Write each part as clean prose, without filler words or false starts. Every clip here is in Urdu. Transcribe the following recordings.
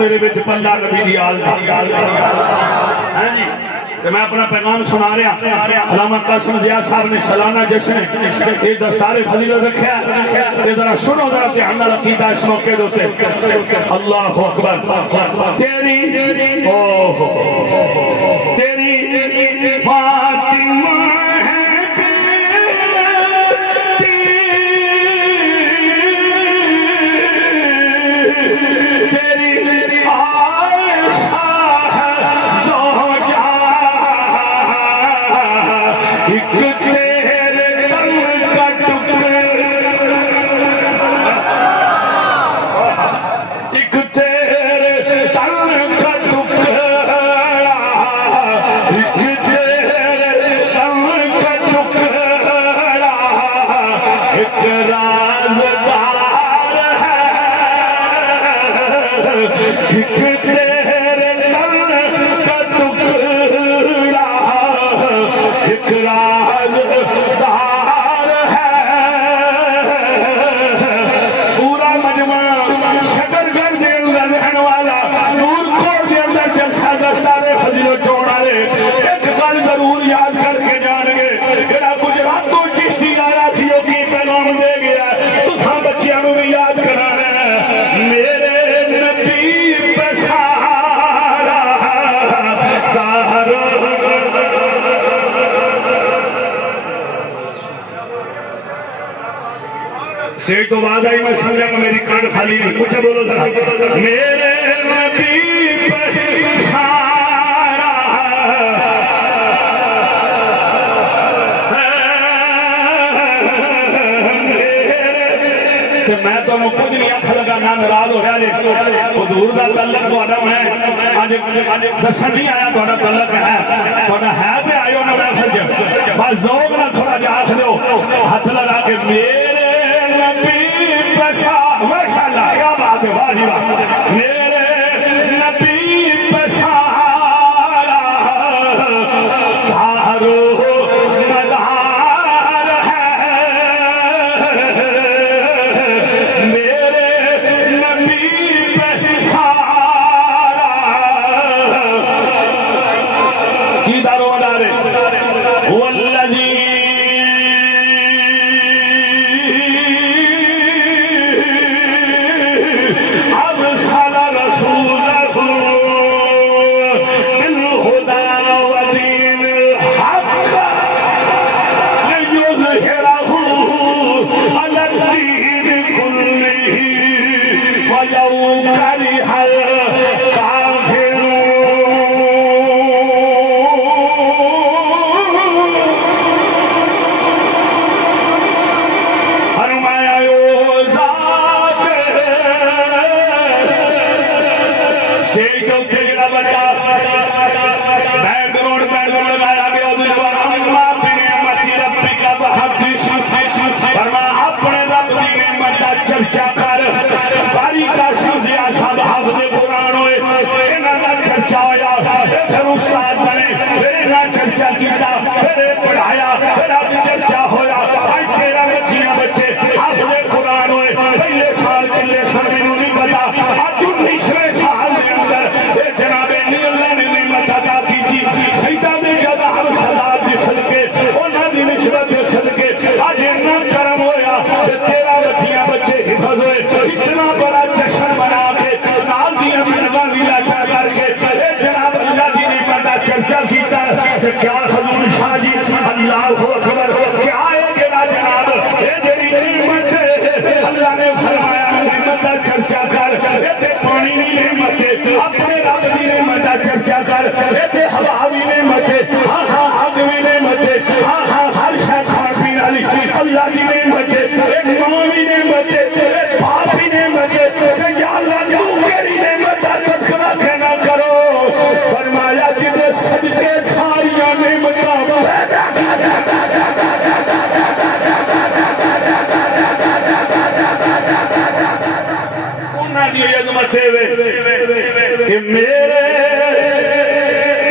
میرے بچ پلہ نبی دی آل دا ہاں جی میں اپنا پیغام سنا رہا علامہ قاسم زیاد صاحب نے سالانہ جشن یہ دستار فضیلت رکھا یہ ذرا سنو ذرا دھیان نال عقیدہ اس موقع دوتے اللہ اکبر تیری فاطمہ سٹیج تو بعد آئی میں سمجھا کہ میری کان خالی نہیں کچھ بولو ذرا میرے نبی پہچارا میں تو کچھ نہیں آنکھ لگا نہ ناراض ہو رہا حضور دا تعلق تہاڈا میں اج دسن نہیں آیا تہاڈا تعلق ہے تہاڈا ہے تے آئیو نہ میں سمجھ بس ذوق نہ تھوڑا جا آکھ دیو ہاتھ لگا کے میرے نبی پہچارا ماشاءاللہ کیا بات ہے واہ جی واہ میرے نبی پہچارا دارو کیا حضور شاہ جی اللہ اکبر کیا ہے جنا جناب یہ جڑی نعمت اللہ نے فرمایا نعمت کا چرچا کر یہ پانی نہیں نعمت اپنے رب کی نعمت کا چرچا کر یہ ہوا بھی نعمت ہاں ہاں آگ بھی نعمت ہاں ہاں ہر شے کھان پین والی اللہ کی نعمت ایک ماں بھی نعمت ایک باپ بھی نعمت یا اللہ جو میری نعمت کا تذکرہ نہ کرو فرمایا جن صدقے کہ میرے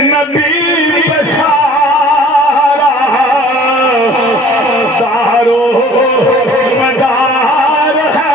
نبی بشارہ دارو مدار ہے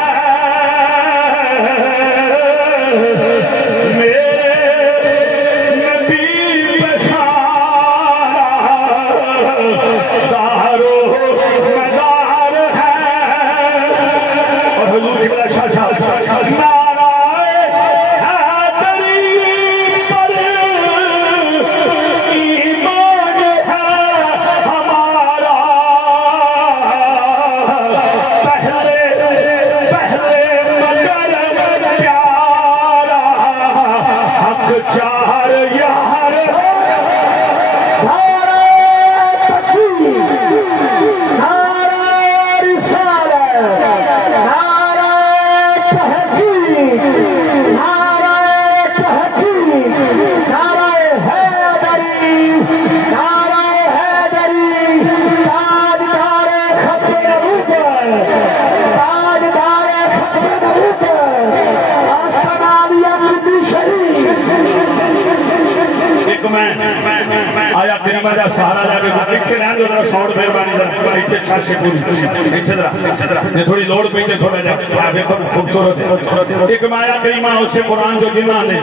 میں آیا کریمہ دا سہارا لے کے پیچھے رہن دو ذرا ساؤنڈ مہربانی ذرا پیچھے چھاشے پوری پیچھے ذرا یہ تھوڑی لوڑ پئی تے تھوڑا جا دیکھو خوبصورت ہے ایک مایا کریمہ اسے قرآن جو جنہاں نے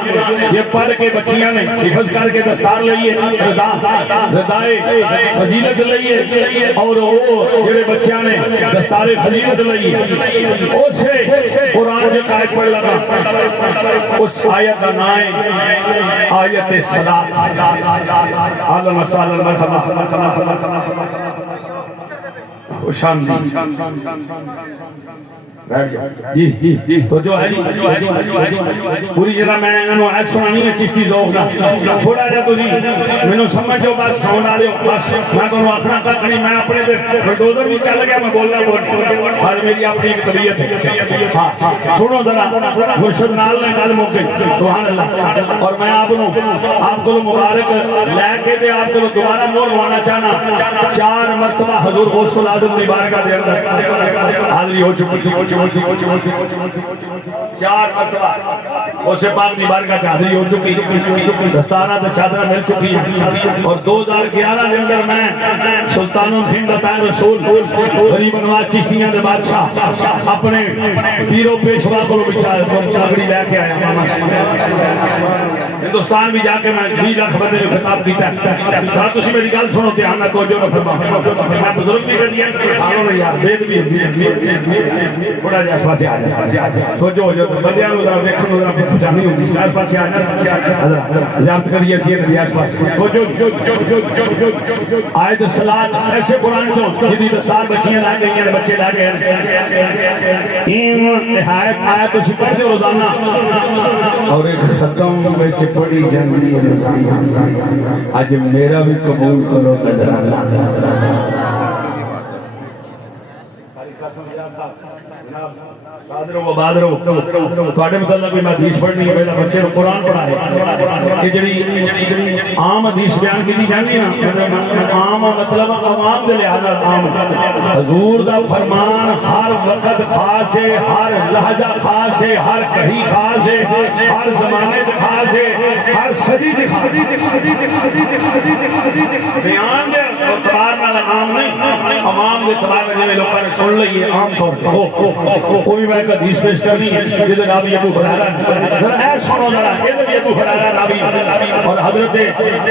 یہ پڑھ کے بچیاں نے حفظ کر کے دستار لئیے ردائے فضیلت لئیے اور وہ جڑے بچیاں نے دستار فضیلت لئیے اسے قرآن جو قائد پڑھ لگا اس آیت کا نائے آیت صلاة عالم صالح مرحبا خوش آمدید جی تو جو ہے پوری جگہ میں انہوں آج سنانی ہے چشتی ذوق نہ تھوڑا جا تو جی میں نے سمجھو بس سون آ رہے ہو بس میں تو آخنا تھا کہ میں اپنے بلڈوزر بھی چل گیا میں بولنا آج میری اپنی ایک طبیعت ہے سنو ذرا مرشد نال نے گل موقع سبحان اللہ اور میں آپ کو مبارک لے کے دے آپ کو دوبارہ مور لوانا چاہنا 4 مرتبہ حضور غوث العظم دی بارگاہ دے اندر حاضری ہو چکی 4 مرتبہ اسے پاک دی بارگاہ حاضری ہو چکی دستارہ تے چادرہ مل چکی اور 2011 دے اندر میں سلطان الہند عطا رسول غریب نواز چشتیاں دے بادشاہ اپنے پیرو پیشوا کو چاگڑی لے کے آیا ہندوستان بھی جا کے میں 20 لاکھ بندے نے خطاب کیتا ہے تسی میری گل سنو دھیان نہ توجہ نہ فرما میں بزرگ بھی کر دیا کھانوں نے یار بید بھی بڑا جا اس پاسے آ جا سوچو ہو جو بندیاں نو ذرا دیکھو ذرا پہچانی ہوگی چار پاسے آ جا زیارت کریے سی ندی اس پاسے سوچو آیت صلاۃ ایسے قرآن چوں جدی دستار بچیاں لا گئی ہیں بچے لا گئے ان آیت تسی پڑھتے روزانہ اور ایک ختم وچ پڑھی جاندی ہے روزانہ اج میرا بھی قبول کرو نظرانہ بادرو بادرو تواڈے مطلب میں حدیث پڑھنی ہے پہلا بچے کو قرآن پڑھا ہے یہ جڑی عام حدیث بیان کی جاندی نا عام مطلب عوام دے لحاظ عام حضور دا فرمان ہر وقت خاص ہے ہر لہجہ خاص ہے ہر کہیں خاص ہے ہر زمانے سے خاص ہے ہر صدی سے بیان دے اعتبار نال عام نہیں عوام دے اعتبار نال جویں لوکاں نے سن لئی عام طور پر وہ بھی میں ایک حدیث پیش کرنی ہے جدے راوی ابو ہریرہ اے سنو ذرا یہ ابو ہریرہ راوی اور حضرت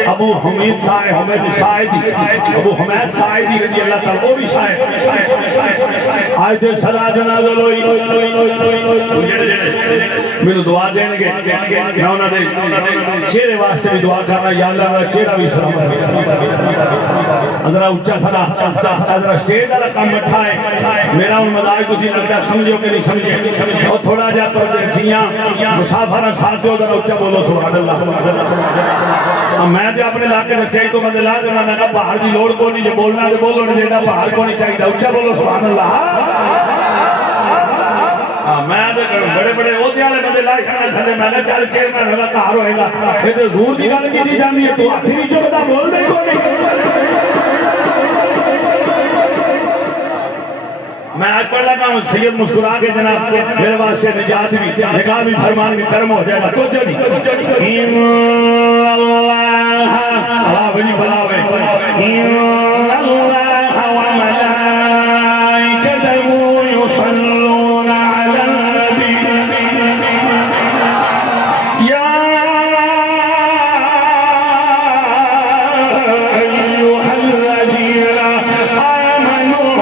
ابو حمید ساعدی ابو حمید ساعدی رضی اللہ تعالی وہ بھی شاعر آج دے صدا جنازہ لوئی میرے دعا دین گے میں انہاں دے چہرے واسطے بھی دعا کرنا یا اللہ میرا چہرہ بھی سلامت ذرا اونچا صدا ذرا سٹیج والا کام اٹھا ہے میرا ان مزاج کو لگتا سمجھو کہ نہیں سمجھے اور تھوڑا جا پردیسیاں مسافرہ ساتھیوں ذرا اونچا بولو سبحان اللہ میں تے اپنے علاقے میں چاہیے تو میں لا دینا میں کہا باہر دی لوڑ کو نہیں جو بولنا تے بولو نہیں دینا باہر کو نہیں چاہیے اونچا بولو سبحان اللہ میں بڑے بڑے عہدے والے بندے لائے تھے میں نے چل چیئرمین ہوگا کار ہوئے گا یہ تو دور کی گل کی جانی ہے تو ہاتھ نیچے بتا بول دے کو نہیں میں آج پڑھ لگا ہوں سید مسکرا کے جناب میرے واسطے نجات بھی نکاح بھی فرمان بھی کرم ہو جائے گا تو جو نہیں اللہ بنی بلاوے اللہ و ملائکتہ یصلون علی النبی یا ایھا الذین آمنوا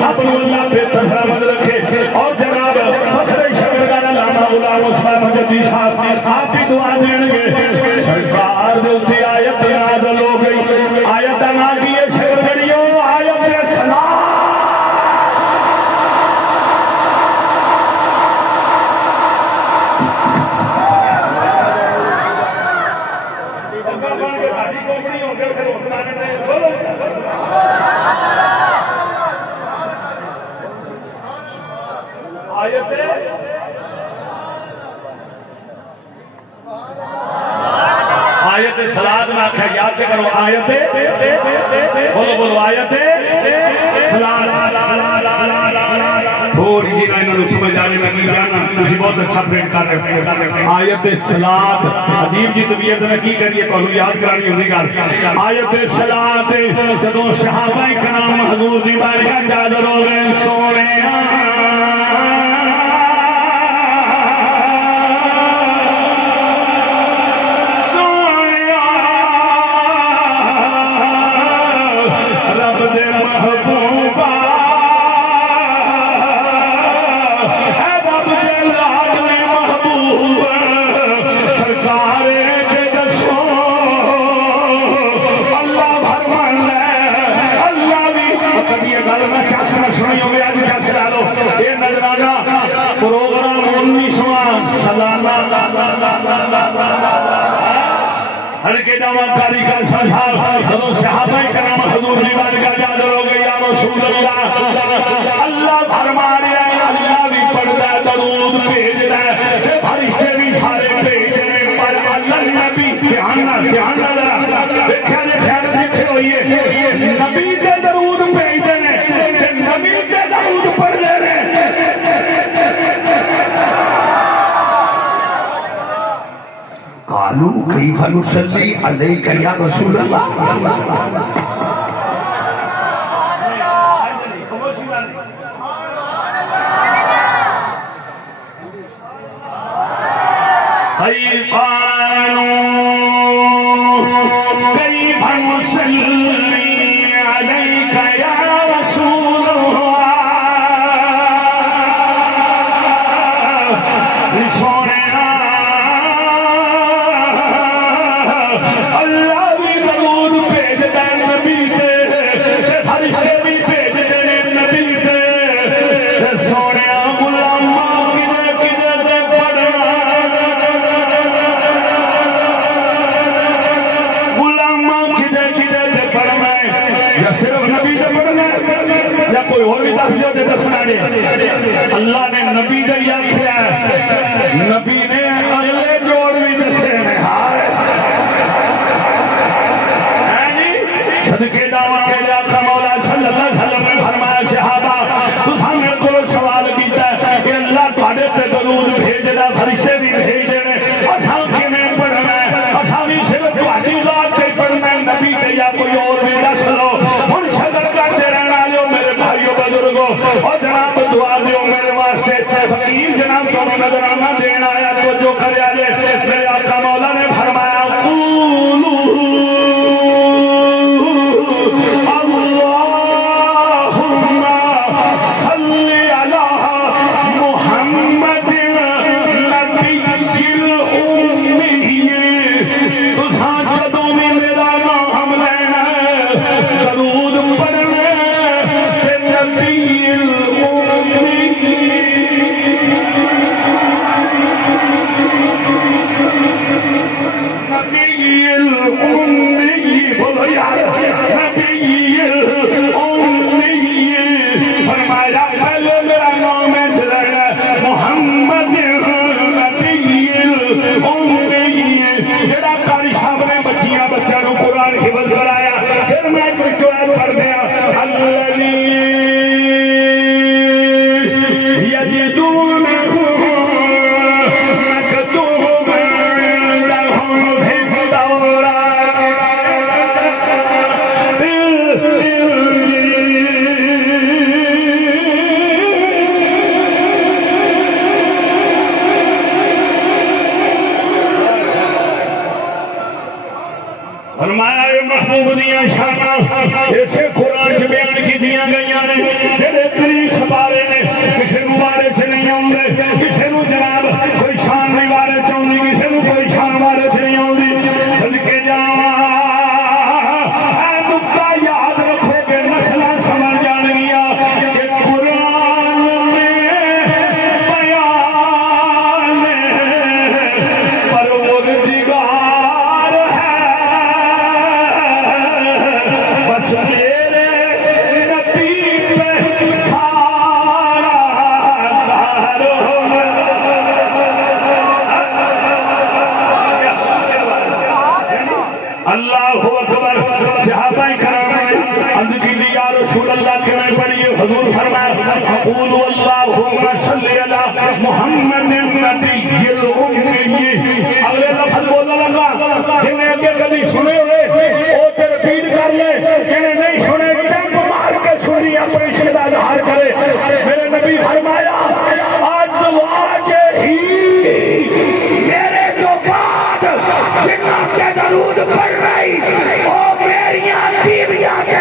سب اللہ پہ تحرمت رکھے اور جناب فخر شگردان علامہ غلام عثمان مجدی صاحب آپ بھی دعا دیں گے سرکار دوتی آیت نازل ہو گئی آیت نازل ہے شگردریوں آیت سلام آیت سلاد میں آکھا یاد کرو آیت بولو بولو آیت سلاد تھوڑی جی نہ انہوں سمجھ آنے میں کی جانا تسی بہت اچھا پرنٹ کر رہے ہیں آیت سلاد عجیب جی طبیعت نے کی کریے پہلو یاد کرانی ہوندی گا آیت سلاد جدوں صحابہ کرام حضور دی بارگاہ جادر ہو گئے سونے پروگرام 19واں سالانہ ہلکے جامع کاری کا صاحب حضور صحابہ کرام حضور دی بارگاہ جادر ہو گئی یا رسول اللہ اللہ فرما رہا ہے اللہ بھی پڑھتا ہے درود بھیج رہا ہے فرشتے بھی سارے بھیج رہے ہیں پر اللہ نبی دھیان نہ دیکھا جی خیر دیکھے ہوئی ہے نبی کے درود بھیج رہے ہیں نبی کے درود پڑھ رہے ہیں قالوا كيف نصلي عليك يا رسول الله قالوا كيف نصلي عليك يا رسول الله اللہ نے نبی دے آخیا نبی نے اگلے جوڑ بھی دسے صدقے جاواں میرے آقا مولا صلی اللہ علیہ وسلم نے فرمایا صحابہ تساں میرے کو سوال کیتا ہے کہ اللہ تواڈے تے درود بھیجدا فرشتے بھی بھیج دے اساں کیویں پڑھنا ہے اساں بھی صرف تواڈی ذات تے پڑھنا ہے نبی تے یا کوئی اور بھی دس لو ہن شکر کرتے رہنا جو میرے بھائیو بزرگو اور جناب دعا دیو میرے واسطے فقیر جناب تو نظرانہ دینا آیا تو جو کرے آجے میرے آقا مولا نے فرمایا قولو اللہم صلی علی محمد نبی الامی تو ساتھ جدوں میں میرا نام لینا درود پڑھنا نبی الامی بولو یار نبی الامی فرمایا پہلے میرا نام ہے محمد نبی الامی جڑا قاری صاحب نے بچیاں بچوں کو قرآن حفظ کرایا پھر میں کچھ پڑھ دیا الذی یجدونہ مکتوبا لہم فی التوراۃ فرمایا محبوب دیاں شاناں اسے قرآن چ بیان کی دیاں گئیاں نے قولوا اللہم صلی علی محمد النبی الأمی. اگلے لفظ بولنا لگا جنہیں اگے کبھی سنے ہوئے وہ تے رپیٹ کر لے، جنہیں نہیں سنے جنب مار کے سنی اپنی شدہ ظاہر کرے. میرے نبی فرمایا ازواج ہی میرے تو بعد جنہوں کے درود پڑھ رہی وہ میریاں بیویاں کے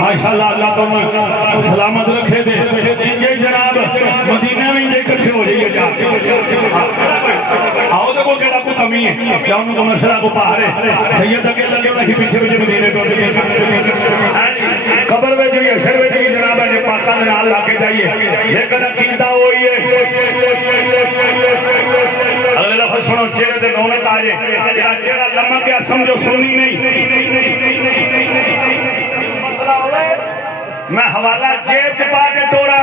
ماشاءاللہ. اللہ تو سلامت رکھے دے یہ جناب مدینہ میں یہ کٹھے ہو جائیے جا آؤ دیکھو کہڑا کو کمی ہے کیا انہوں کو مسئلہ کو پاہرے سید اگے لگے انہیں پیچھے پیچھے مدینے کو قبر میں جو یہ شروع جو جناب ہے پاکہ دن آل لاکے جائیے لیکن عقیدہ ہوئی ہے. اگلے لفظ سنو چہرے دے رونق آجے چہرہ لمحہ کیا سمجھو سنی نہیں. میں حوالہ جیب پا کے ٹورا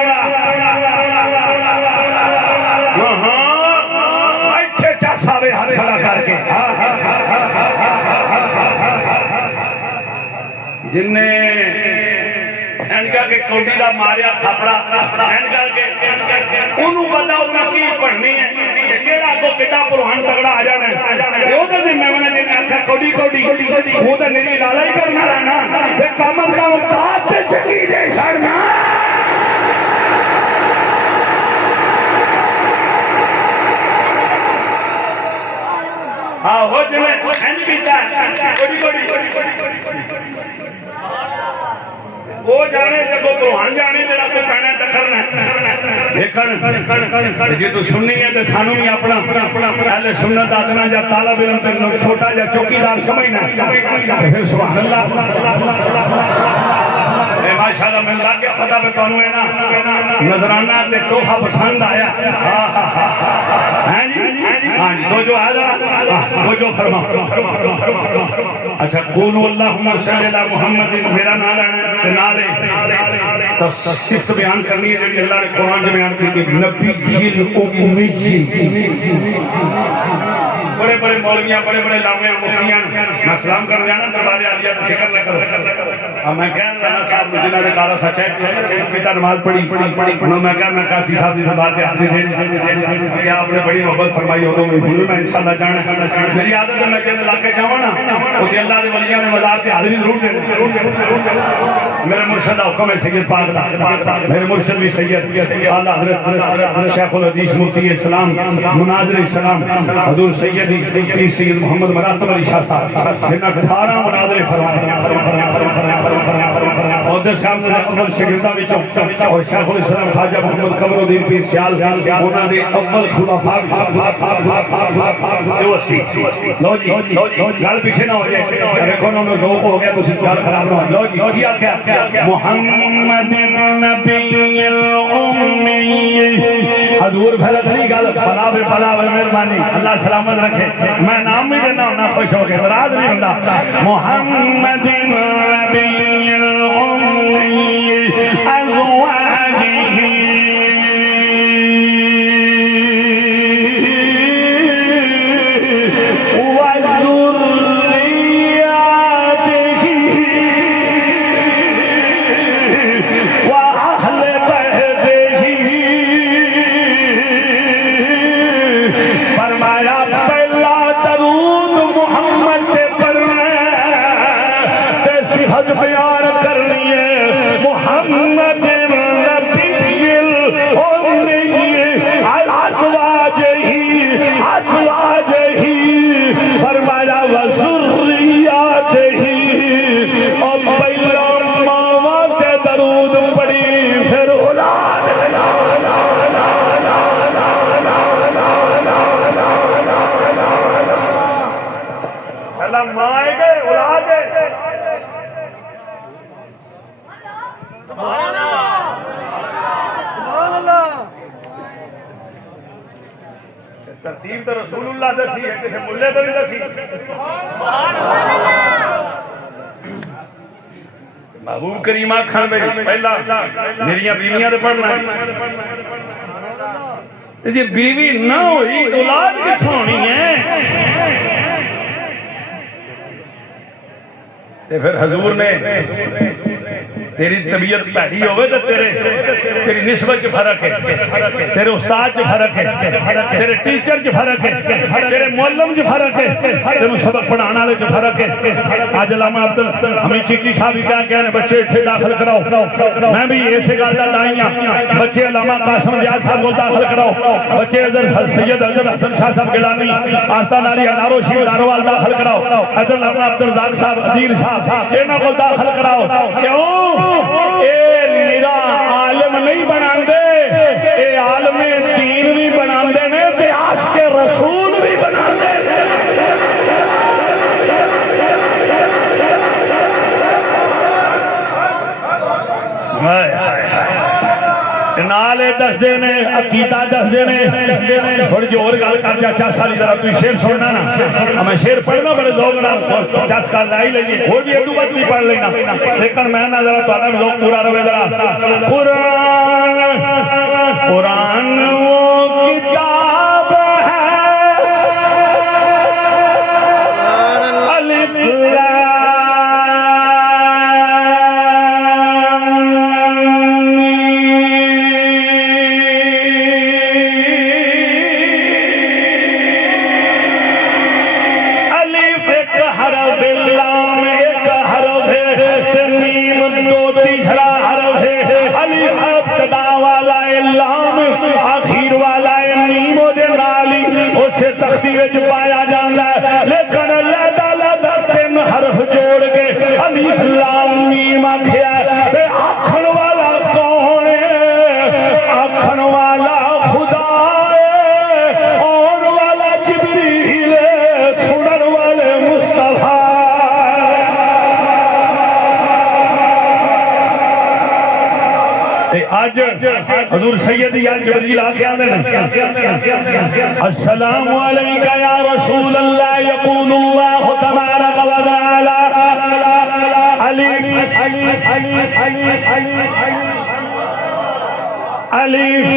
اچھے چاساوے ہاتھ کھڑا کر کے جن نے اینکا کے کوٹی دا ماریا تھاپڑا اینکا کے انہوں پتا انہوں کی پڑھنی ہے کیڑا کو کتاب پروہان تگڑا آ جانا ہے یہ ہوتا دن میں نے آنکھا کوٹی وہ تو میری لالا ہی کرنا رہنا پھر کامل کا وقتات سے چکی دے شرنا ہاں ہو جنہیں این بیتا کوٹی وہ جانے جب وہ پروہان جانے میرا تو کہنا دکھرنا لیکن یہ تو سننی ہے تو سانو بھی اپنا اہل سنت آدنا جا طالب علم تک چھوٹا جا چوکیدار سمجھنا پھر سبحان اللہ ماشاءاللہ میں لگ گیا پتا پہ کونوں ہے نا نظرانہ تے تحفہ پسند آیا تو جو آدھا وہ جو فرما اچھا قولوا اللہم صلی علی محمد میرا نالے تو صفت بیان کرنی ہے جو اللہ نے قرآن جو بیان کی کہ نبی جیل امی بڑے بڑے مولویاں بڑے بڑے لامیاں مفتیاں میں سلام کر جانا دربار عالیہ پر فکر نہ کرو میں کہہ رہا صاحب جنہوں نے کہا سچے پیتا نماز پڑھی میں کہنا کاسی صاحب دیتا بات آدمی دے کہ آپ نے بڑی محبت فرمائی ہو تو میں انشاءاللہ جانا میری عادت ہے میں کہنے علاقے جاؤں نا مجھے اللہ نے ولیاں نے مزار کے حاضری ضرور دینا میرے مرشد حکم ہے سید پاک میرے مرشد بھی سید اعلیٰ حضرت شیخ الحدیث مفتی اسلام مناظر اسلام حضور سید محمد مراتب علی شاہ صاحب جنہاں 18 مناظر فرمائے عہدے سامنے اول شگردہ بچوں اور شیخ الاسلام خواجہ محمد قمر الدین پیر سیال انہاں نے اول خلفاء لو جی گل پیچھے نہ ہو جائے دیکھو نا میں ذوق ہو گیا کچھ گل خراب نہ ہو لو جی کیا کیا محمد النبی الامی حضور بھلت نہیں گل بلا بے بلا بے مہربانی اللہ سلامت رکھے میں نام بھی دینا ہونا خوش ہو کے براد نہیں ہوتا محمد النبی الامی ازواجہ مائے گئے اولاد ترتیب تو رسول اللہ دسی ہے، کسی ملے تو نہیں دسی۔ محبوب کریم آکھن میں پہلا میری بیویاں دے پڑھنا ہے، جی بیوی نہ ہوئی تو اولاد کتھوں ہونی ہے؟ پھر حضور نے تیری طبیعت پیڑی ہوئے تو تیری نسبت چ فرق ہے، تیرے استاد چ فرق ہے، تیرے ٹیچر چ فرق ہے، تیرے معلم چ فرق ہے، تیرے سبق پڑھانے والے چ فرق ہے۔ آج علامہ عبدالحمید چشتی صاحب کیا کہنے بچے اتنے داخل کراؤ، میں بھی ایسے گل کا دائی ہوں، بچے علامہ قاسم ریاض صاحب کو داخل کراؤ، بچے سید حضرت حسن شاہ صاحب گیلانی آستانہ علی انارو شیخ داروال داخل کراؤ، حضرت علامہ عبدالرزاق صاحب عدیل صاحب انہوں کو داخل کراؤ۔ کیوں؟ اے میرا عالم نہیں بنا دے، اے عالم دین بھی بنا دے نے، تے عاشق رسول بھی بنا دے۔ نالے دس دینے عقیدہ دس دینے تھوڑی جو اور گل کر جا 50 سالی ذرا تو شیر سننا نا، ہمیں شیر پڑھنا بڑے لوگ نا 50 کا لائی لئیے وہ بھی ایڈو بات بھی پڑھ لینا، لیکن میں نہ ذرا تو آدم لوگ پورا روے ذرا۔ قرآن وہ کتاب ہے الف تختی وچ پایا جانا ہے، لیکن اللہ تعالیٰ دا 3 حرف جوڑ کے الف لام میم آکھیا ہے۔ آکھن والا کون ہے؟ آکھن والا خدا ہے، آن والا جبریل ہے، سنن والے مصطفیٰ۔ آج حضور سید یا جبریل آکھیا دے السلام علیکہ یا رسول اللہ یقول اللہ تبارک و تعالی الف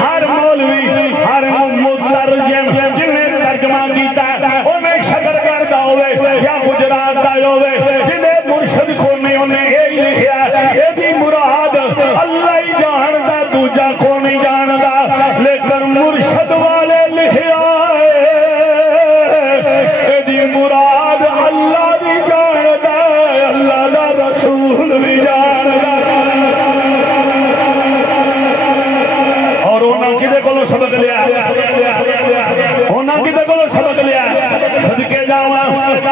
ہر مولوی ہر مترجم جنہیں ترجمہ کیتا ہے انہیں شکر کردہ ہوئے یا گجرات دائے ہوئے جنہیں مرشد کو نہیں انہیں ایک لکھیا ہے، یہ بھی مراد اللہ ہی جانتا دوجہ کو نہیں جانتا، لیکن مرشد والے لکھیا ہے یہ بھی مراد اللہ بھی جانتا ہے، اللہ دا رسول بھی جانتا ہے۔ اور انہوں کدے کو سبق لیا، انہوں کدے کو سبق لیا صدقے جاواں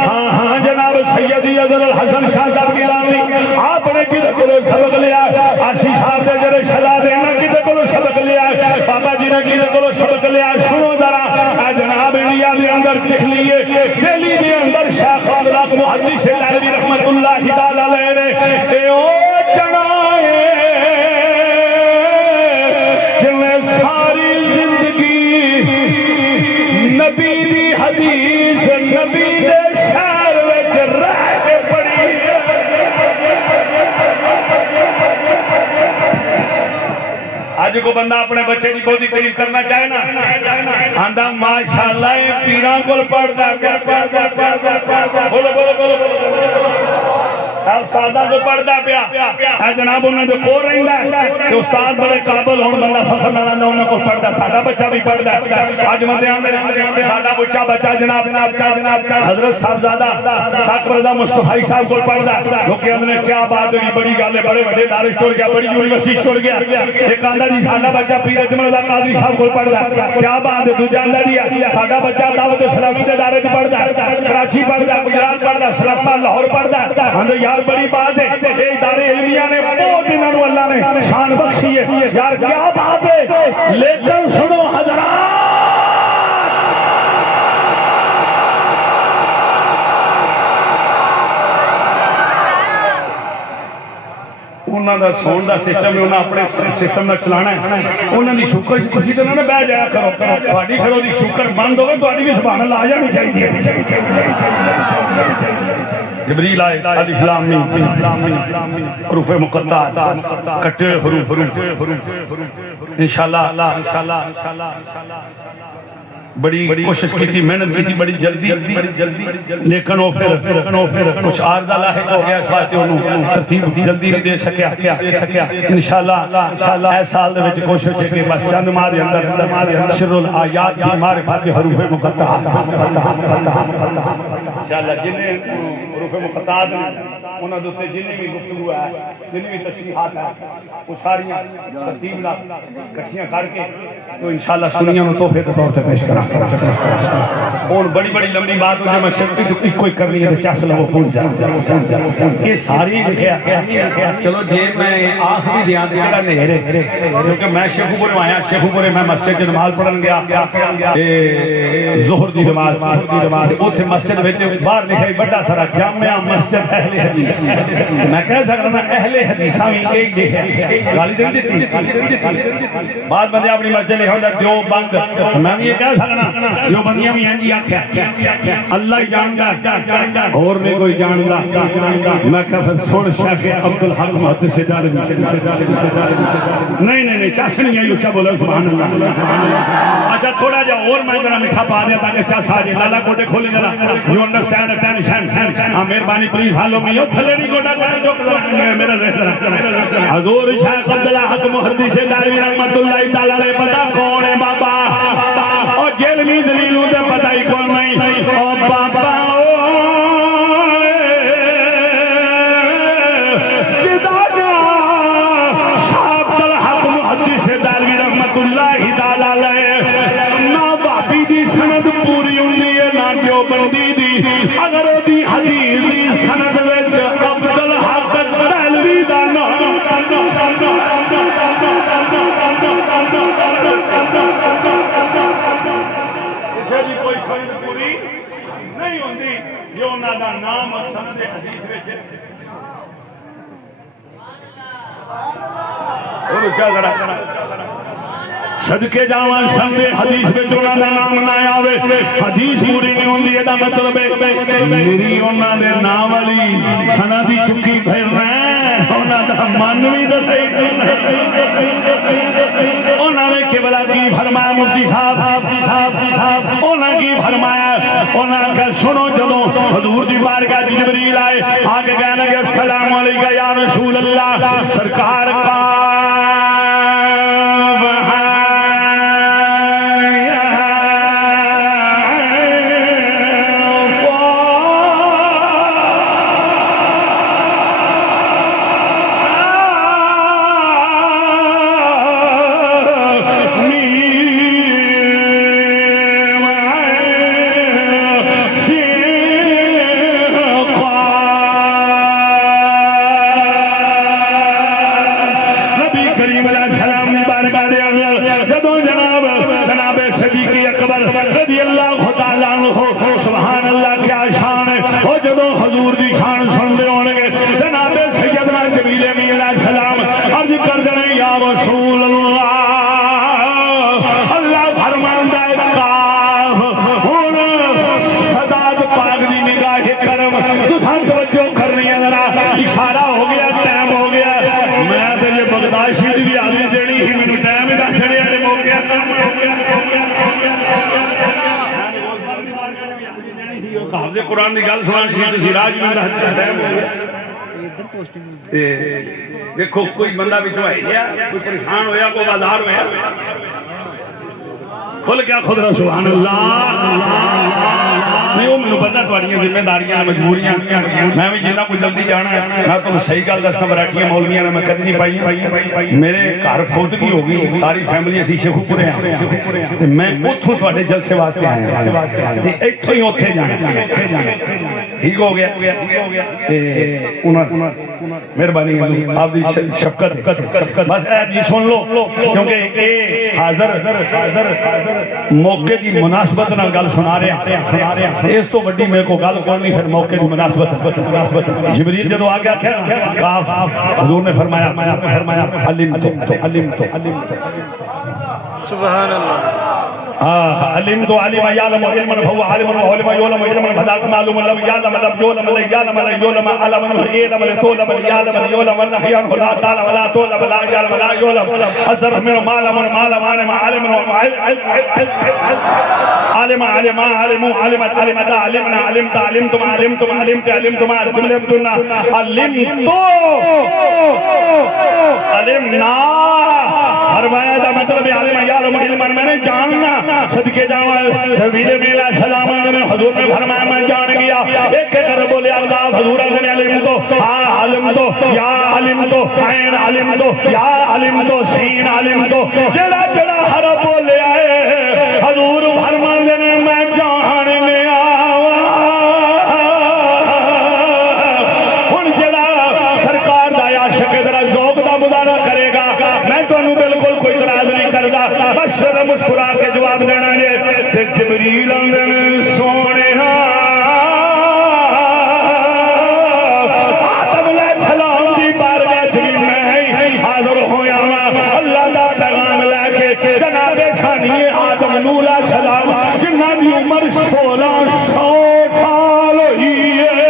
ہاں جناب سیدی حضرت الحسن شاہ صاحب گیلانی آپ نے کدے کو سبق لیا، عاشی صاحب دے جڑے شہزادے نے کدے کو سبق لیا، بابا جی نے کدے کو سبق لیا۔ سنو ذرا جناب انڈیا دے اندر لکھ لیے دہلی دے اندر شیخ حضرت محدث دہلوی رحمت اللہ تعالی علیہ نے اے او چنائے جنہیں ساری زندگی نبی دی حدیث نبی دے شہر وچ رہ کے پڑھی۔ آج کو بندہ اپنے بچے کی بہت تعریف کرنا چاہے نا آندا ماشاءاللہ پیراں کول پڑھدا بولو بولو بولو استاداں کو پڑھدا پیا جناب انہاں دے کول رہندا کہ استاد بڑے قابل ہون بندہ فخر نال آندا انہاں کول پڑھدا ساڈا بچہ بھی پڑھدا اج بندے آندے ساڈا بچہ جناب حضرت صاحبزادہ ساکھ رضا مصطفی صاحب کول پڑھدا لوگ کہندے نے کیا بات ہے بڑی گل ہے بڑے بڑے ادارے چھوڑ گیا بڑی یونیورسٹی چھوڑ گیا ایک آندا جی ساڈا بچہ پیر اجمل اللہ قاضی صاحب کول پڑھدا کیا بات ہے دوجا آندا جی ساڈا بچہ دعوت اسلامی دے ادارے وچ پڑھدا کراچی پڑھدا گجرات پڑھدا سرفا لاہور پڑھدا آندے یار بڑی بات ہے یہ ادارے علمیہ نے بہت انہوں نے اللہ نے شان بخشی ہے یار کیا بات ہے، لیکن سنو حضرات انہاں دا سون دا سسٹم ہے، انہاں اپنے سسٹم نال چلانا ہے، انہاں دی شکر تسی تے نہ بیٹھ جایا کرو، تہاڈی گھروں دی شکر بند ہوے تہاڈی بھی سبحان اللہ آ جانی چاہیے۔ جبریل آئے الف لام میم حروف مقطعات کٹے حروف انشاءاللہ بڑی کوشش کی تھی، محنت کی تھی، بڑی جلدی لیکن وہ پھر کچھ عارضہ لاحق ہو گیا، اس واسطے انہوں ترتیب جلدی نہیں دے سکیا۔ انشاءاللہ اے سال دے وچ کوشش ہے کہ بس چند ماہ دے اندر سر الآیات کی معرفت حروف مقطعات انشاءاللہ جنہیں حروف مقطعات انہاں دے جنہیں بھی گفتگو ہے، جنہیں بھی تشریحات ہے، وہ ساری ترتیب نال اکٹھیاں کر کے تو انشاءاللہ سنیاں نو تحفے کے طور تے پیش کرا۔ اور بڑی بڑی لمبی بات ہو جو میں شکتی تو کوئی کرنی ہے چاس لو پہنچ جا یہ ساری لکھیا۔ چلو جی میں آخری دیاں جڑا نیرے کیونکہ میں شیخو پورے آیا، شیخو پورے میں مسجد کی نماز پڑھن گیا ظہر دی نماز، اوتھے مسجد وچ باہر لکھیا بڑا سارا جامع مسجد اہل حدیث۔ میں کہہ سکدا میں اہل حدیثاں وی یہی لکھیا، گالی دے دیتی بعد بندے اپنی مسجد لکھا جو بند، میں بھی یہ کہہ سکنا جو بندیاں بھی ہیں جی آکھیا اللہ جاندا اور نہیں کوئی جاندا۔ میں کہا پھر سن شیخ عبدالحق محدث دہلوی نہیں چاس نہیں ہے اچھا بولا سبحان اللہ۔ اچھا تھوڑا جا اور میں ذرا میٹھا پا دیا تاکہ چاس آ جائے، لالا کوٹے کھولے ذرا یو انڈرسٹینڈ ٹینشن۔ ہاں مہربانی پلیز حالو میں تھلے نہیں کوٹا جو میرا حضور شیخ عبدالحق محدث دہلوی رحمۃ اللہ تعالی علیہ پتہ کون ہے بابا؟ اور جیل میں دلیلوں دے پتہ ہی کون نہیں او بابا جدا جا شاہ عبدالحق محدث دہلوی رحمۃ اللہ تعالی علیہ نہ بابی دی سند پوری ہوندی ہے نہ دیوبندی دی، اگر دی حدیث دی سند وچ عبدالحق دہلوی دا نام کوئی سند پوری نہیں ہوندی جو انہاں دا نام سند حدیث وچ صدقے جاواں سند حدیث وچ انہاں دا نام نہ آوے، حدیث پوری نہیں ہوندی، اے دا مطلب ہے میری انہاں دے نام والی سند دی چکی پھر رہے انہاں دا من وی دسے انہاں نے قبلہ کی فرمایا مفتی صاحب انہاں کی فرمایا انہاں کا سنو جدوں حضور دی بارگاہ وچ جبریل آئے آگے کہنے لگے السلام علیکم یا رسول اللہ، سرکار کا رضی اللہ تعالیٰ عنہ سبحان اللہ کیا شان ہے، وہ جدوں حضور دی شان سن دے ہون گے جناب سیدنا جبریل امین علیہ السلام عرض کر دے یا رسول اللہ، اللہ فرماندا ہے کاف ہن سداد پاک دی نگاہ کرم تساں توجہ کرنی ہے، ذرا اشارہ ہو گیا ٹائم ہو گیا، میں تے یہ بغداشی دی بھی حاضری دینی ہی مینوں ٹائم ہی دس چھڑیا تے ہو گیا حافظ قرآن کی گل سنا سی راج میں دیکھو کوئی بندہ بھی ہے کوئی پریشان ہویا کوئی بازار ہویا کھل کیا خود رہا سبحان اللہ نہیں وہ میں پتا تھوڑیاں ذمہ داریاں مجبوریاں میں بھی جنہ کوئی جلدی جانا ہے میں تمہیں صحیح گل دسنا براٹیاں مولویاں نے میں کدی نہیں پائی میرے گھر فوتگی ہو گئی ساری فیملی اسی شیخو پورے ہیں میں اتھوں تھوڑے جلسے واسطے آیا اتھوں ہی اوتھے جانا ٹھیک ہو گیا مہربانی آپ دی شفقت بس اے جی سن لو کیونکہ اے حاضر موقع دی مناسبت نال گل سنا رہے ہیں اس تو بڑی میرے کو گل کرنی پھر موقع کی مناسبت جبریل جدو آ گیا کاف حضور نے فرمایا علم تو سبحان اللہ علم تو علم یعلم علما فهو عالم وعلم يعلم علما فذاك معلوم لم يعلم لم يعلم لا يعلم لا يعلم علم علم لتعلم يعلم يعلم نحيا ولا تعلم ولا تعلم لا يعلم لا يعلم اثر من معلم علم علم علم علم علم علمت علمت علمنا علمت علمتم علمتم علمت علمتم علمتنا علمنا فرمایا دا مطلب علم یعلم علما میں نے جاننا صدقے جاواں نبی علیہ السلام نے حضور نے فرمایا میں جان گیا ایک کر بولے اللہ حضور نے علم تو علم تو یا علم تو عین علم تو یا علم تو سین علم تو جڑا جڑا ہر بولے آئے حضور فرماندے نے میں جان لیا ہن جڑا سرکار دا عاشق ذرا ذوق دا مظاہرہ کرے گا میں تانوں بالکل کوئی اعتراض نہیں کردا بس مسکرا کے جواب دینا ہے جبریل نے سونے آدم علیہ السلام دی بارگاہ وچ میں حاضر ہویا اللہ دا پیغام لے کے جناب ثانی آدم علیہ السلام جنہاں دی عمر 1600 سال ہوئی ہے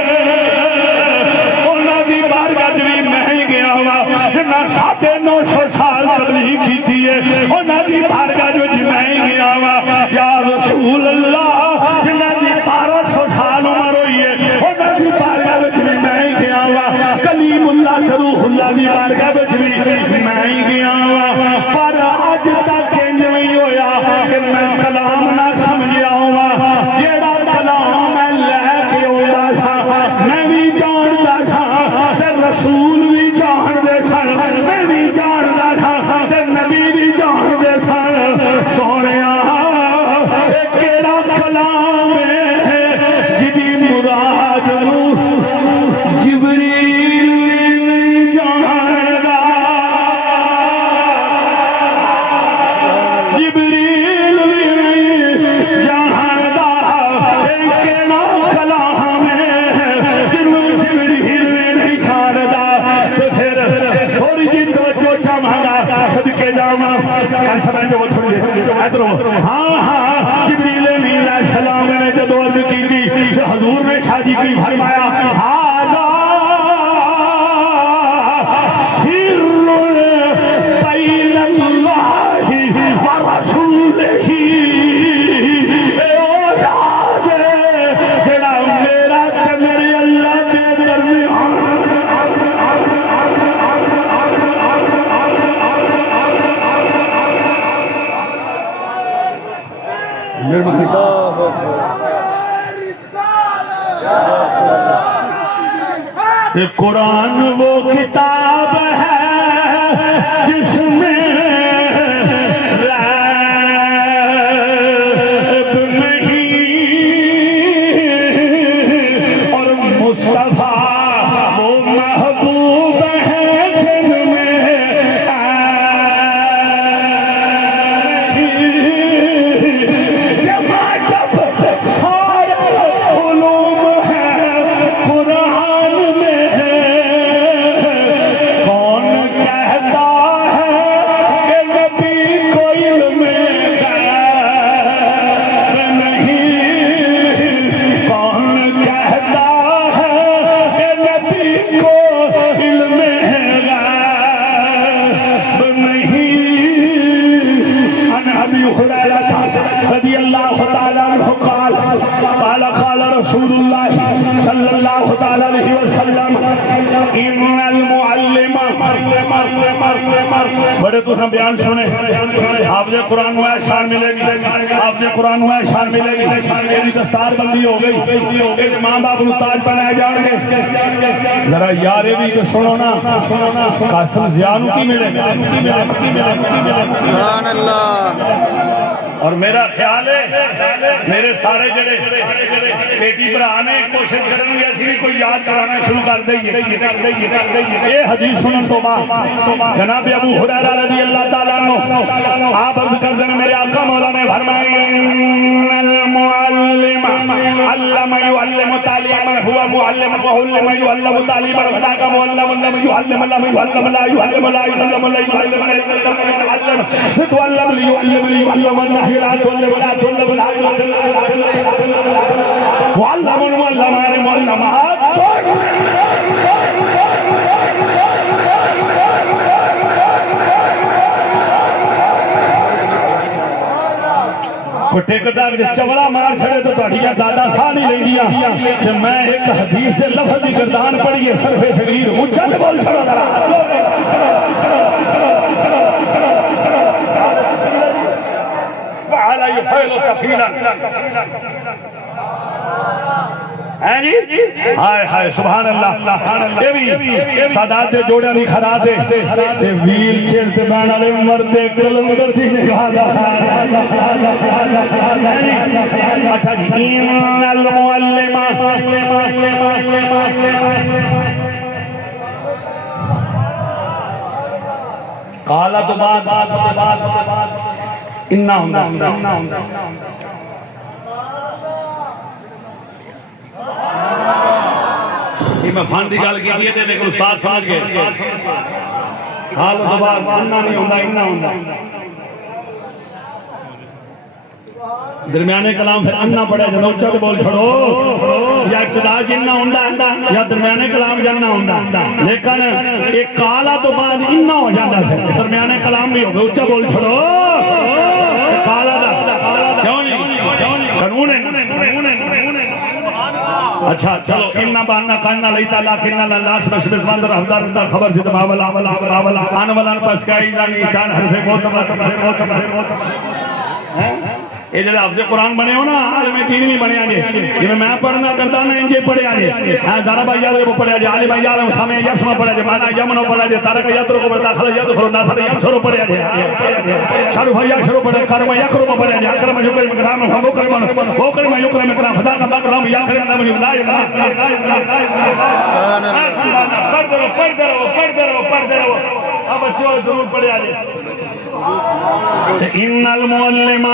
انہاں دی بارگاہ وچ میں گیا ہوا جنہاں 950 سال تبلیغ کی ہے انہاں دی بارگاہ وچ میں گیا ہوا یا رسول اللہ جنہاں دی 1200 سال عمر ہوئی ہے انہاں دی بارگاہ وچ میں گیا ہوا کلیم اللہ روح اللہ دی بارگاہ وچ میں گیا ہوا پر اج تک نہیں ہویا کہ میں کلام نہ سمجھیا ہوا جیڑا کلام میں لے کے آیا تھا میں بھی جاندا تھا تے رسول بھی جاندے سن میں بھی جاندا تھا تے نبی بھی جاندے سن سونیا کیڑا کلام ہے جدی مراد جبریل نہیں جاندا جبریل نہیں جاندا کیڑا کلام ہے جنوں جبریل نہیں جاندا تے پھر تھوڑی جی توجہ چاہاں صدقے جاواں کیا سمجھ وہ تھوڑی ادھر ہاں جبریل علیہ السلام نے جدو عرض کی تھی حضور نے شادی کی فرمایا ہذا سر بین اللہ ورسولہ او راز جڑا میرا تے میرے اللہ دے درمیان قرآن وہ کتاب ہے جس میں ریب نہیں اور مصطفیٰ وہ محبوب ہے جن میں جب سارے علوم ہے قرآن میں کون کہتا ہے کہ نبی کو علم غیب نہیں کون کہتا ہے کہ نبی کو علم غیب نہیں عن ابی ہریرہ رضی اللہ تعالی عنہ قال قال قال رسول اللہ صلی اللہ تعالی علیہ وسلم ان المعلم بڑے تو ہم بیان سنے حافظ قرآن ہوا شان ملے گی حافظ قرآن ہوا شان ملے گی میری دستار بندی ہو گئی ماں باپ کو تاج پہنائے جان گے ذرا یارے بھی تو سنو نا قاسم زیانو کی ملے سبحان اللہ اور میرا خیال ہے میرے سارے جڑے بیٹی بھرا نے کوشش کریں گے اسی کوئی یاد کرانا شروع کر دئیے یہ حدیث سنن تو بعد جناب ابو ہریرہ رضی اللہ تعالیٰ عنہ آپ عرض کر دیں میرے آقا مولا نے فرمایا المعلم علم يعلم تعلیما هو معلم وعلم يعلم تعلیما وذاك معلم لم يعلم لم يعلم لا يعلم لا يعلم لا يعلم تعلم ليعلم ليعلم النهي لا تعلم لا تعلم لا وعلم معلم معلمات ٹھیکیدار چوڑا مار چھڑے تو تہاڈیاں دادا ساہ نہیں لیندیاں کہ میں ایک حدیث دے لفظ دی گردان پڑھی ہے صرف صغیر اونچا تے بول چھڑو ذرا فعل يفعل تفعيلا ہیں جی ہائے ہائے سبحان اللہ یہ بھی سادات دے جوڑیاں دی خراتے تے ویل چیئر تے بہن والے مردے کلندر دی نگاہ دا اچھا جی ان المعلم قالا تو بعد انہا ہوں میں فان دی گل کی دیئے تھے لیکن استاد سمجھ گئے حال و دبار انہا نہیں ہوندہ انہا ہوندہ درمیانے کلام پھر انہا پڑھے جو نوچہ کے بول چھڑو یا ابتدا جنہ ہوندہ یا درمیانے کلام جنہ ہوندہ لیکن ایک کالا تو بعد انہا ہو جاندہ ہے درمیانے کلام بھی ہوگا اچھا بول چھڑو کالا دا کیوں نہیں قانون ہے اچھا چلو انہا باننا کاننا لیتا لیکنہ لاس مشبت مندر حفدار اندر خبر زید باولا آن ولان پس کئی لانی چان حرف موتم یہ جب حفظ قرآن بنے ہو نا عالم دین بھی بنے آجے یہ میں پڑھنا کرتا میں انجے پڑھے آجے دارا بھائی یاد وہ پڑھے آجے علی بھائی یاد سامے یسمہ پڑھے آجے مانا یمنو پڑھے آجے تارک یدرو کو پڑھتا خلق یدرو ناصر یمسرو پڑھے آجے شارو بھائی یکشرو پڑھے کرم یکرم پڑھے آجے اکرم یکرم اکرام وکرم یکرم اکرام خدا کا باکرام یکرم نام لا پڑھ درو اب بچوں ضرور پڑھے آجے ان المعلم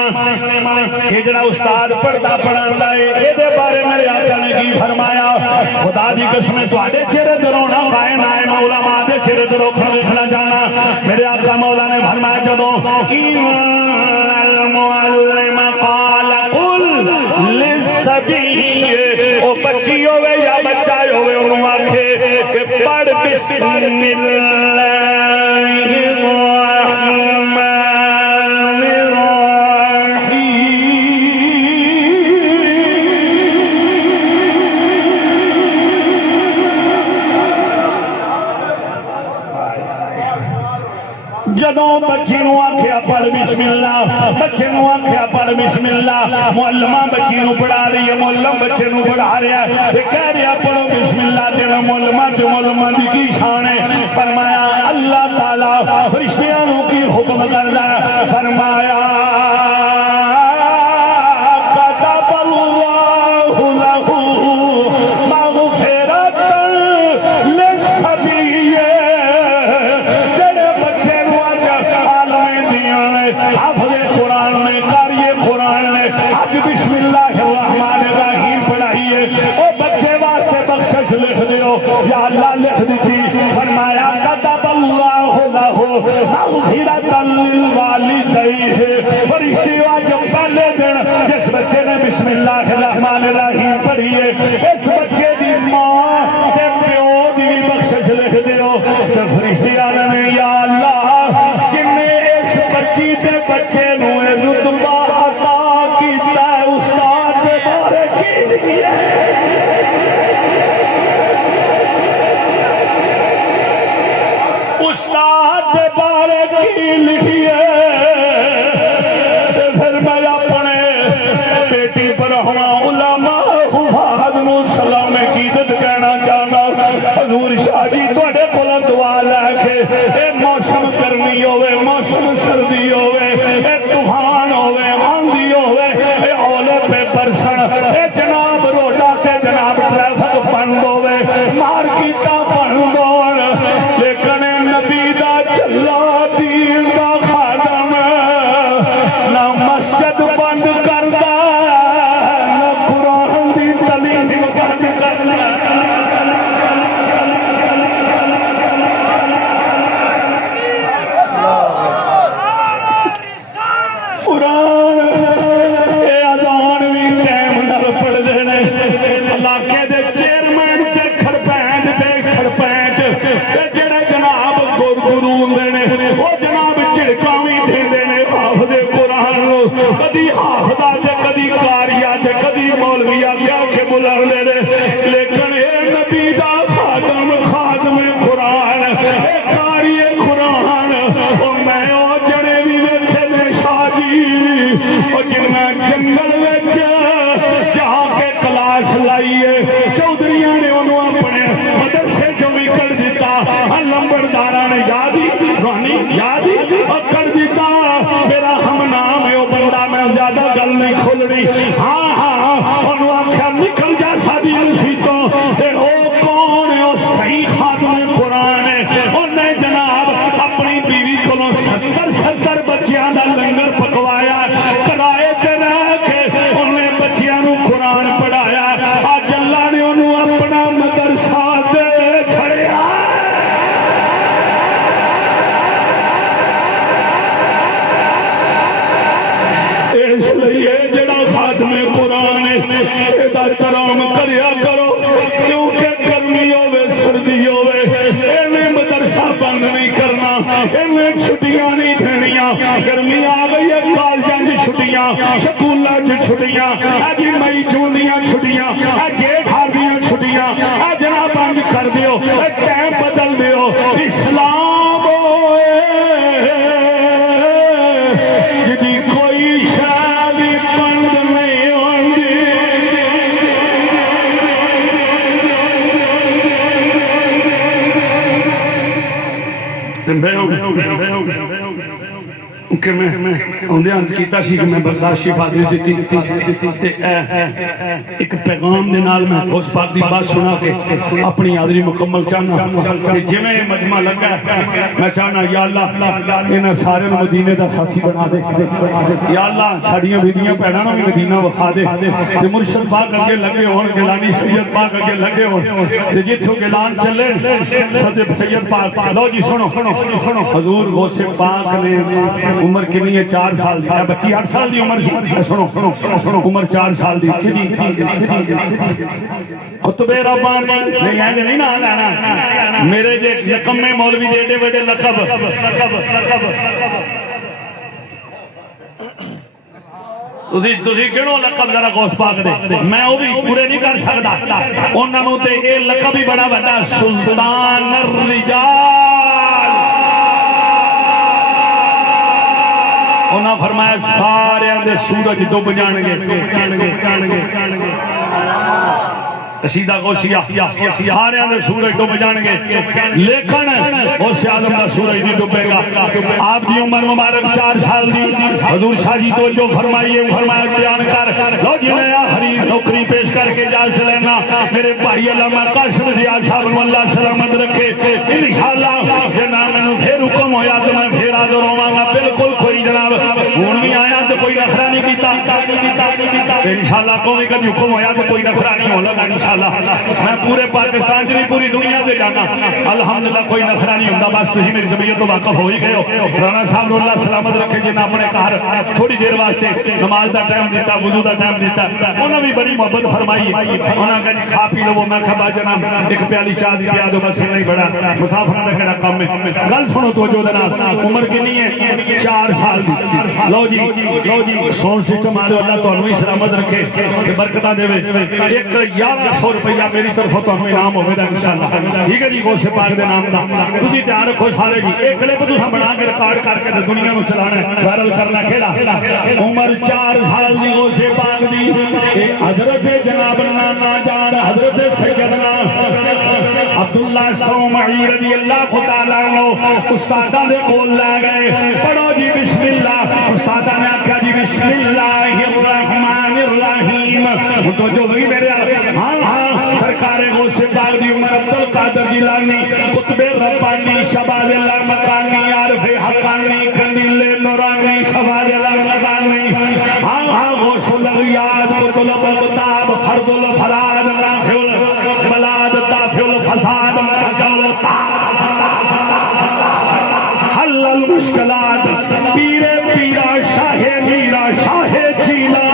کہ جڑا استاد پڑھتا پڑھاندا ہے اے دے بارے میرے آقا نے کی فرمایا خدا دی قسم تواڈے چہرے تے رونا پائے نہ علماء دے چہرے تے روکھنا جانا میرے آقا مولا نے فرمایا جدوں ان المعلم قال قل للسبی او بچی ہوے یا بچہ ہوے اونوں آکھے کہ پڑھ بسم اللہ جدوں بچی نو آکھیا پڑھ بسم اللہ بچے نو آکھیا پڑھ بسم اللہ معلمہ بچی نو پڑھا رہی ہے معلم بچے نو پڑھا رہا ہے کہہ رہا پڑھو بسم اللہ تیرا معلمہ تے معلمہ دی کی شان ہے فرمایا اللہ تعالیٰ فرشتیاں کی حکم کردا ہے فرمایا یا اللہ لکھ دیتی فرمایا کتب اللہ لہو مغفرۃ للوالدین فرشتے جب پہلے دن جس بچے نے بسم اللہ الرحمن الرحیم پڑھی ہے اس بچے دی ماں تے پیو دی بخشش لکھ دیو تے فرشتے آنے یا اللہ جن نے اس بچی تے بچے نو رتبہ عطا کیتا ہے استاد دے بارے کی لکھی ہے استاد دے بارے کی لکھی ہے پھر میں اپنے بیٹی پر ہوا علماء حفاظ نو سلام عقیدت کہنا چاہنا حضور شادی تھوڑے کولوں دعا لے کے اے موسم گرمی ہوے موسم سردی ہوے اے طوفان ہوے اولے پہ برسن اے جناب روڈا کے جناب ٹریفک بند ہوئے مارکیٹاں بند ہون لیکن نبی دا چلا دین دا خادم نہ مسجد بند کردا نہ قرآن دی تعلیم بند کردا کدی حافظہ تے کدی قاریہ تے کدی مولویہ کیا کے بلا لے لیکن اے نبی دا خادم قرآن اے قاری قرآن او میں او جڑے بھی ویکھے نے شاجی او جنہ جنگل وچ جا کے کلاس لائیے چودھریاں نے انہوں اپنے مدرسے جو بھی کر دیتا لمبرداراں نے یادی روحانی یادی کر دیتا میرا ہم نام ہے وہ بندہ میں زیادہ گل نہیں کھولنی ہاں ہاں انہوں آکھا نکل جا سادی نصیتوں او کون ہے وہ صحیح خادم قرآن ہے انہیں جناب اپنی بیوی کو 70 بچیاں دا لنگر پکوایا کرائے تے رہ کے انہیں بچیاں نو قرآن پڑھایا آج اللہ نے انہوں اپنا مدرسہ تے چھڑیا اس لیے جڑا خاتم قرآن ادا کرام کریا کرو کیونکہ گرمی ہوے سردی ہوے ایویں مدرسہ بند نہیں کرنا ایویں چھٹیاں نہیں دینیاں گرمی آ گئی ہے کالجاں دی چھٹیاں سکولاں دی چھٹیاں اج مئی جون دیاں چھٹیاں اج جیٹھ دیاں چھٹیاں اج جناب بند کر دیو ٹائم بدل دیو اسلام ہوئے جدی کوئی شادی بند نہیں ہوندی کہ میں اندے انس کیتا سی کہ میں برداشت فاضل دیتی ایک پیغام دے نال میں اس پاک دی بات سنا کے اپنی حاضری مکمل چاہنا کہ جی میں مجمع لگا میں چاہنا یا اللہ انہیں سارے مدینے دا ساتھی بنا دے یا اللہ ساڑیاں بیدیاں پہنا بھی مدینہ وخا دے کہ مرشد پاک اگے لگے ہون گلانی سید پاک اگے لگے ہون کہ جتھو گلان چلے صدب سید پاک لو جی سنو حضور غوث پاک نے عمر کنی ہے 4 سال دی بچی 8 سال دی عمر سنو عمر 4 سال دی خطب ربانی نہیں آئے نہیں نا میرے جے لقب میں مولوی دے دے بڑے لقب تُسی کیوں لقب ذرا غوث پاک دے میں وہ بھی پورے نہیں کر سکتا انہوں تے اے لقب ہی بڑا بڑا سلطان الرجال انہاں فرمایا سارے اندے سورج ڈوب جان گے قصیدہ غوثیہ سارے اندے سورج ڈوب جان گے لیکن غوث اعظم دا سورج نہیں ڈوبے گا آپ دی عمر مبارک 4 سال دی حضور شاہ جی تو جو فرمائیے فرمایا بیان کر لو جی میں آخری نوکری پیش کر کے جا چلینا میرے بھائی علامہ قاسم زیاد صاحب اللہ سلامت رکھے انشاءاللہ یہ نام میں پھر حکم ہویا تو میں پھر آدھر ہوں گا بالکل کوئی جناب ہون بھی آیا تو کوئی نخرہ نہیں کیتا انشاءاللہ کوئی کبھی حکم ہویا تو کوئی نخرہ نہیں ہو لگا انشاءاللہ میں پورے پاکستان جنہی پوری دنیا دے جانا الحمدللہ کوئی نخرہ نہیں ہوندہ بس تھی میری طبیعت تو واقف ہوئی گئے ہو رانا صاحب اللہ سلامت رکھے جنہ اپنے کہر تھوڑی دیر واسطے نماز دا ٹائم دیتا وضو دا ٹائم دیتا انہوں بھی بڑی محبت فرمائی انہوں نے کہا کھا پی لو میں کھا جناب ایک پیالی چاہ دی پیا دو بس نہیں بڑا مسافرہ دا کہنا کام میں گل سنو تو جو جناب عمر کی نہیں ہے 4 سال دی لو جی سون سسٹم آلو اللہ تو انہوں سلامت رکھے کہ برکتہ دے ایک 1100 روپیہ میری طرف تو ہمیں نام ہوئے دا انشاءاللہ ٹھیک ہے جی غوث پاک دے نام دا تجھے تیار رکھو سارے جی ایک کلپ تو بنا کے ریکارڈ کر کے دنیا میں چلانا ہے وائرل کرنا کھیلا عمر 4 سال دی غوث پاک دی حضرت جناب نانا جان حضرت سیدنا عبداللہ سومعی رضی اللہ تعالیٰ عنہ استادہ دے کول لے گئے پڑھو جی بسم اللہ استادہ نے آکھا جی بسم اللہ الرحمن الرحیم تو جو بھی میرے ہاں ہاں سرکار غوث پاک دی عمر عبدالقادر جیلانی قطب ربانی شباز اللہ مکانی عارف حقانی قندیل نورانی شباز اللہ مکانی ہاں ہاں غوث الاغیاد قطل القطاب فرد الفراد رافع البلاد دافع الفساد مرجع حل المشکلات پیر پیرا شاہ میرا شاہ جیلا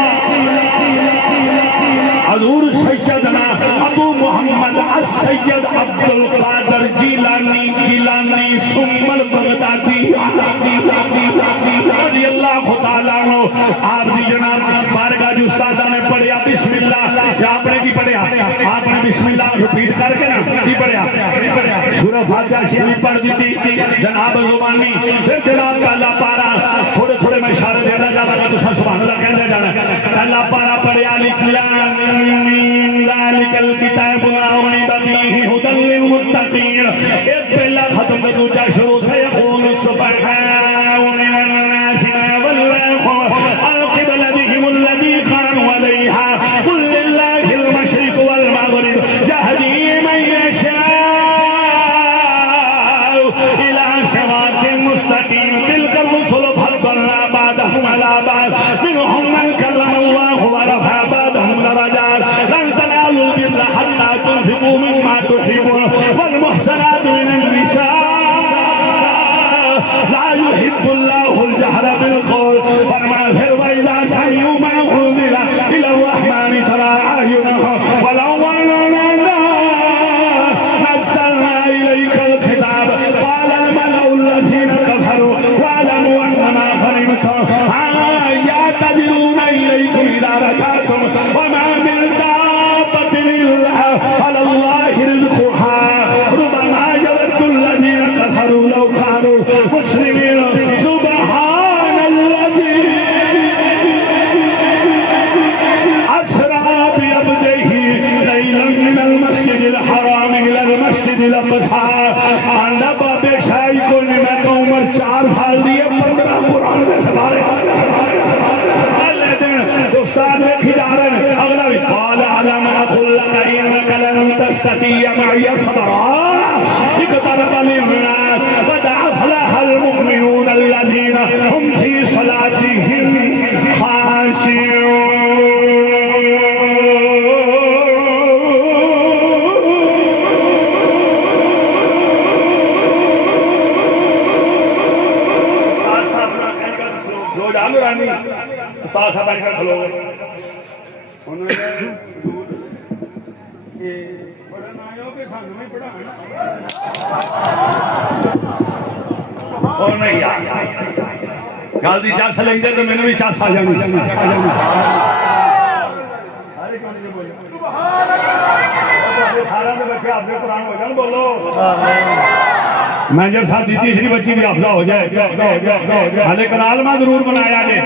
حضور سیدنا ابو محمد السید عبدالقادر جیلانی ثم البغدادی رضی اللہ تعالیٰ عنہ آپ دی جناب بارگاہ جو استادہ نے پڑھیا بسم اللہ آپ نے کی پڑھیا آپ نے بسم اللہ رپیٹ کر کے نا کی پڑھیا سورہ فاتحہ شریف پڑھ دیتی جناب زبانی پھر جناب کا اللہ پارا تھوڑے تھوڑے میں اشارے دینا جانا گا تو سبحان اللہ کہنے جانا اللہ پارا پڑھیا لکھ ذالک الکتاب لا ریب فیہ ھدی للمتقین ایک پہلا ختم کا دوسرا شروع سے یقول سبحان الناس القبلتهم الذي كانوا عليها قل لله المشرق والمغرب يهدي من يشاء الى صراط مستقيم تلك الرسل فضلنا بعضهم على بعض منهم من كرم الله ورفع بعضهم درجات لن تنالوا البر حتى تنفقوا مما تحبون والمحسنات من النساء لا يحب الله الجهر بالقول فرما پھر وَإِذَا سَمِعُوا مَا أُنزِلَ إِلَى الرَّحْمَنِ تَرَىٰ أَعْيُنَهُمْ وَلَوْ أَنَّا نَزَّلْنَا إِلَيْكَ الْكِتَابَ قَالَ الْمَلَأُ الَّذِينَ كَفَرُوا وَاعْلَمُوا أَنَّمَا غَنِمْتُمْ يَعْتَذِرُونَ إِلَيْكُمْ إِذَا رَجَعْتُمْ وَمَا مِن دَابَّةٍ إِلَّا عَلَى اللَّهِ رِزْقُهَا رُبَمَا يَوَدُّ الَّذِينَ كَفَرُوا لَوْ كَانُوا مُسْلِمِينَ سبحان الذي أسرى بعبده ليلا من المسجد الحرام إلى المسجد الأقصى اللہ باب شاہی کو میں تو عمر 4 سال دیئے 15 قرآن میں سبارے استاد میں کھجارن اگلا بھی قال علم اقول لك انك لن تستطيع معي صبرا اقترب للناس قد افلح المؤمنون الذين هم في صلاتهم خاشعون استاد صاحب آئے کھلو گئے انہوں نے پڑھنا آئے ہو کہ سانوں میں پڑھانا اور نہیں گال دی چاس لیں دے تو میں نے بھی چاس آ جانی سبحان اللہ بولو میں جب ساتھ دیتی تیسری بچی بھی حافظہ ہو جائے لیکن عالمہ ضرور بنایا جائے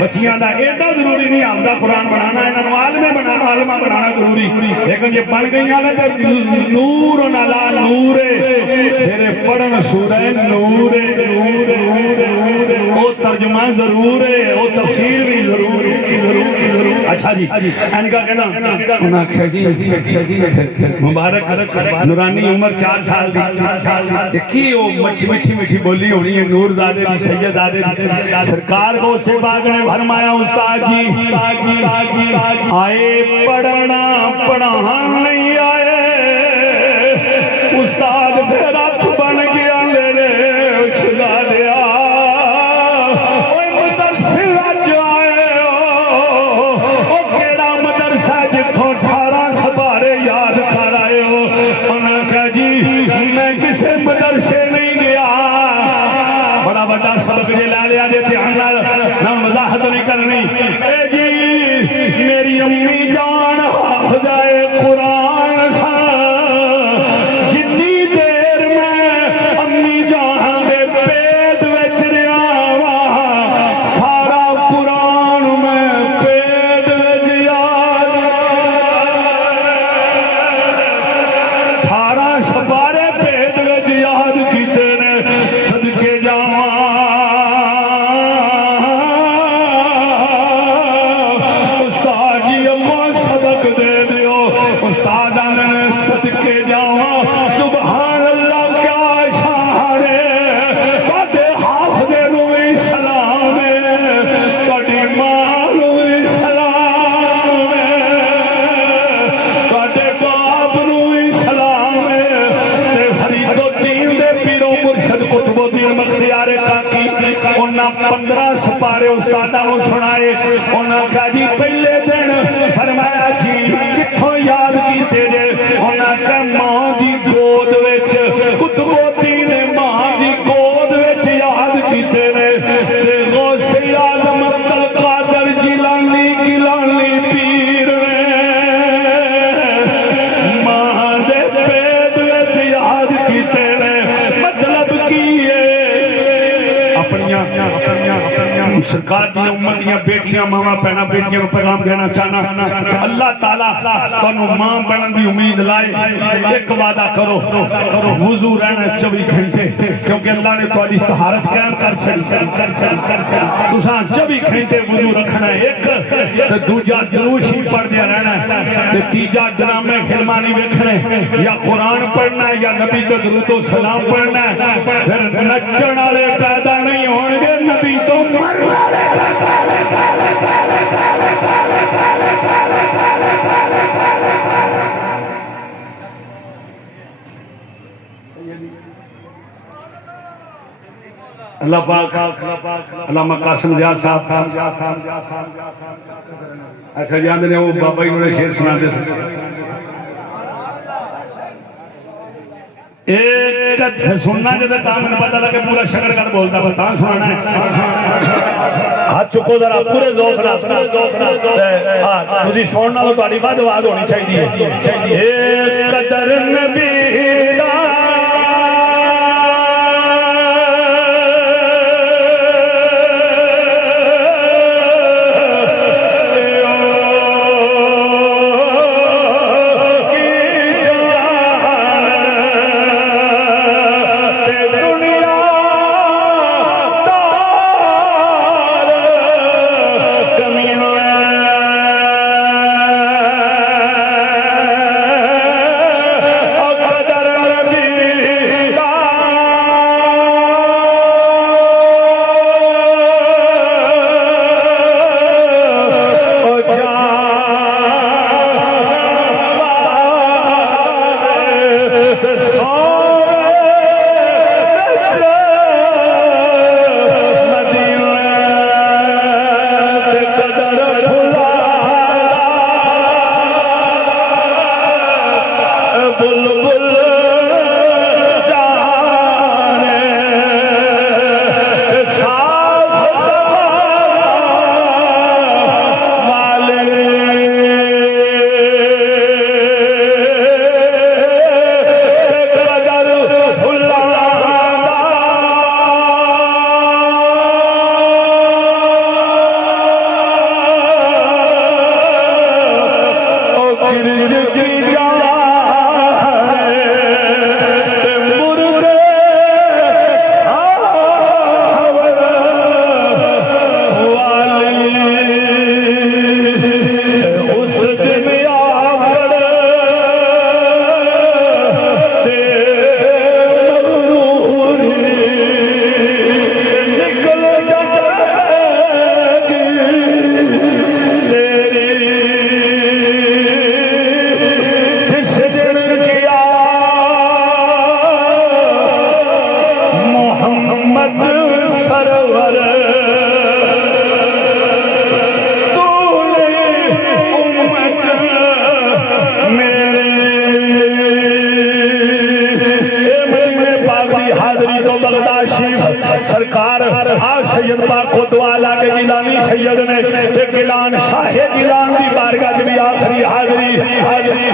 بچیاں دا ایڈا ضروری نہیں حافظہ قرآن بنانا ہے عالمہ بنانا ضروری لیکن یہ پڑھ گئی آلے تو نور نلا نور تیرے پڑھن سورہ نور وہ ترجمہ ضرور ہے وہ تفسیر بھی ضرور ہے اچھا جی ان کا کہنا انہاں کھجی مبارک نورانی عمر 4 سال دی کی وہ مٹھی بولی ہونی ہے نور زادے دی سید زادے دی سرکار کو سے باغ نے فرمایا استاد جی آئے پڑھنا پڑھان نہیں آئے استاد پھر ہاتھ بن گیا میرے اچھلا دیا مدرسے جو آئے ہو کیڑا مدرسہ جتوں 18 سپارے یاد کر آئے ہو انہاں کہا جی میں کسے مدرسے نہیں گیا بڑا بڑا سبق جے لے لیا جے دھیان نہ وضاحت نہیں کرنی اے جی میری امی جان حافظائے قرآن سا جتنی دیر میں امی جان دے پیٹ وچ رہا وا سارا قرآن میں پیٹ وچ یاد 18 اختیار کی انہاں 15 سپارے استاداں نوں سنائے انہاں کہا جی پہلے دن فرمایا جی کتھوں یاد کیتے جے انہاں کہا ماں دی گود وچ قطب الدین ماں دی گود وچ یاد کیتے نے تے غوث اعظم عبد القادر جیلانی گیلانی پیر نے ماں دے پیٹ وچ یاد کیتے نے مطلب کی ہے اپنیاں سرکار دی امت دیاں بیٹیاں ماواں بہناں بیٹیاں کو پیغام دینا چاہنا اللہ تعالیٰ تانوں ماں بنن دی امید لائے ایک وعدہ کرو وضو رہنا 24 گھنٹے کیونکہ اللہ نے تہاڈی طہارت قائم کر چھڑی تساں 24 گھنٹے وضو رکھنا ہے ایک تے دوجا دروش ہی پڑھدے رہنا ہے تے تیجا ڈرامے فلمانی ویکھنے یا قرآن پڑھنا ہے یا نبی تے درود و سلام پڑھنا ہے پھر نچن والے پیدا نہیں ہون گے نبی تو مرنے والے اللہ پاک علامہ قاسم جان صاحب اچھا جاندے نے وہ بابا جی نے شعر سناتے تھے ایک سننا جب کام نے پتہ لگے پورا شکر کر بولتا بتا سنانا ہے ہاتھ چکو ذرا پورے ذوق نال تجھی سننا تو تہاڈی ود آواز ہونی چاہیے ایک قدر نبی دا سرکار آج سید پاک کو دعا لاکے گیلانی سید نے گیلان شاہ گیلان دی بارگاہ بھی آخری حاضری